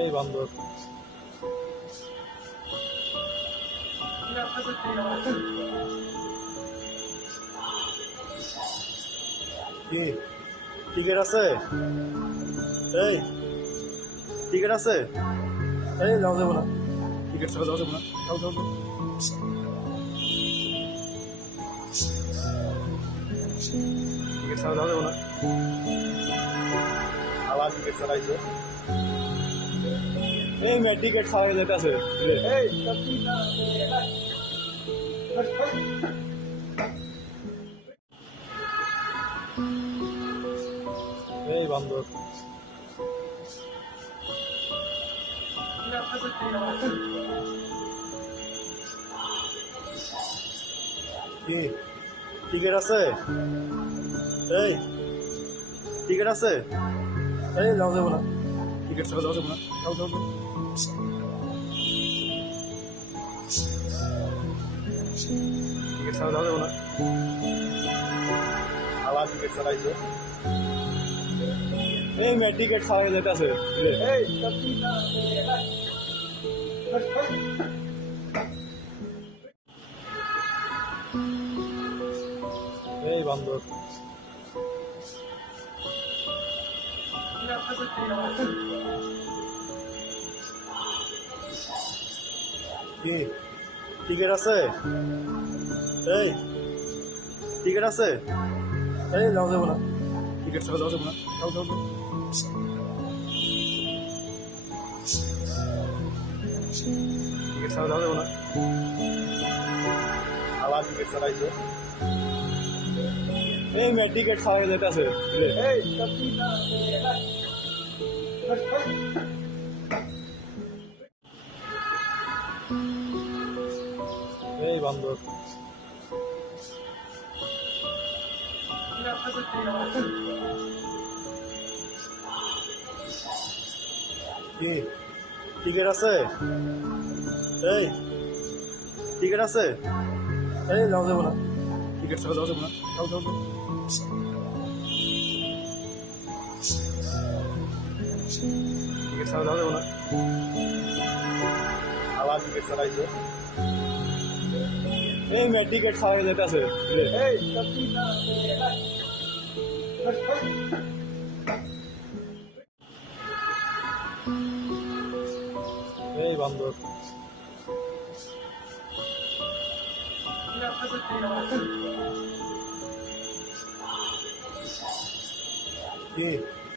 এই বান্দর কি টিকিট আছে? এই টিকিট আছে? এই যাও যাবো না, টিকিট ছাড়া যাওয়া যাবো না, যাও যাও যাও। টিকিট ছাড়া যাওয়া যাবো না, আবার টিকিট ছাড়াইছে। এই মেয়ে টিকিট ছাড়াই যেতে আছে। এই বান্দর কি টিকিট আছে? এই টিকিট আছে? এই যাও যাবো না, টিকিট ছাড়া যাওয়া যাবো না, যাও যাও যাও। টিকিট ছাড়া যাওয়া যাবো না, আবার টিকিট ছাড়াইছে। এই মেয়ে টিকিট ছাড়াই যেতে আছে। এই বান্দর কি টিকিট আছে? এই টিকিট আছে? এই যাও যাবো না, টিকিট ছাড়া যাওয়া যাবো না, যাও যাও যাও। টিকিট ছাড়া যাওয়া যাবো না, আবার টিকিট ছাড়াইছে। এই মেয়ে টিকিট ছাড়াই যেতে আছে। এই বান্দর কি টিকিট আছে? এই টিকিট আছে? এই যাও যাবো না, টিকিট ছাড়া যাওয়া যাবো না, যাও যাও যাও। টিকিট ছাড়া যাওয়া যাবো না, আবার টিকিট ছাড়াইছে। এই মেয়ে টিকিট ছাড়াই যেতে আছে। এই বান্দর কি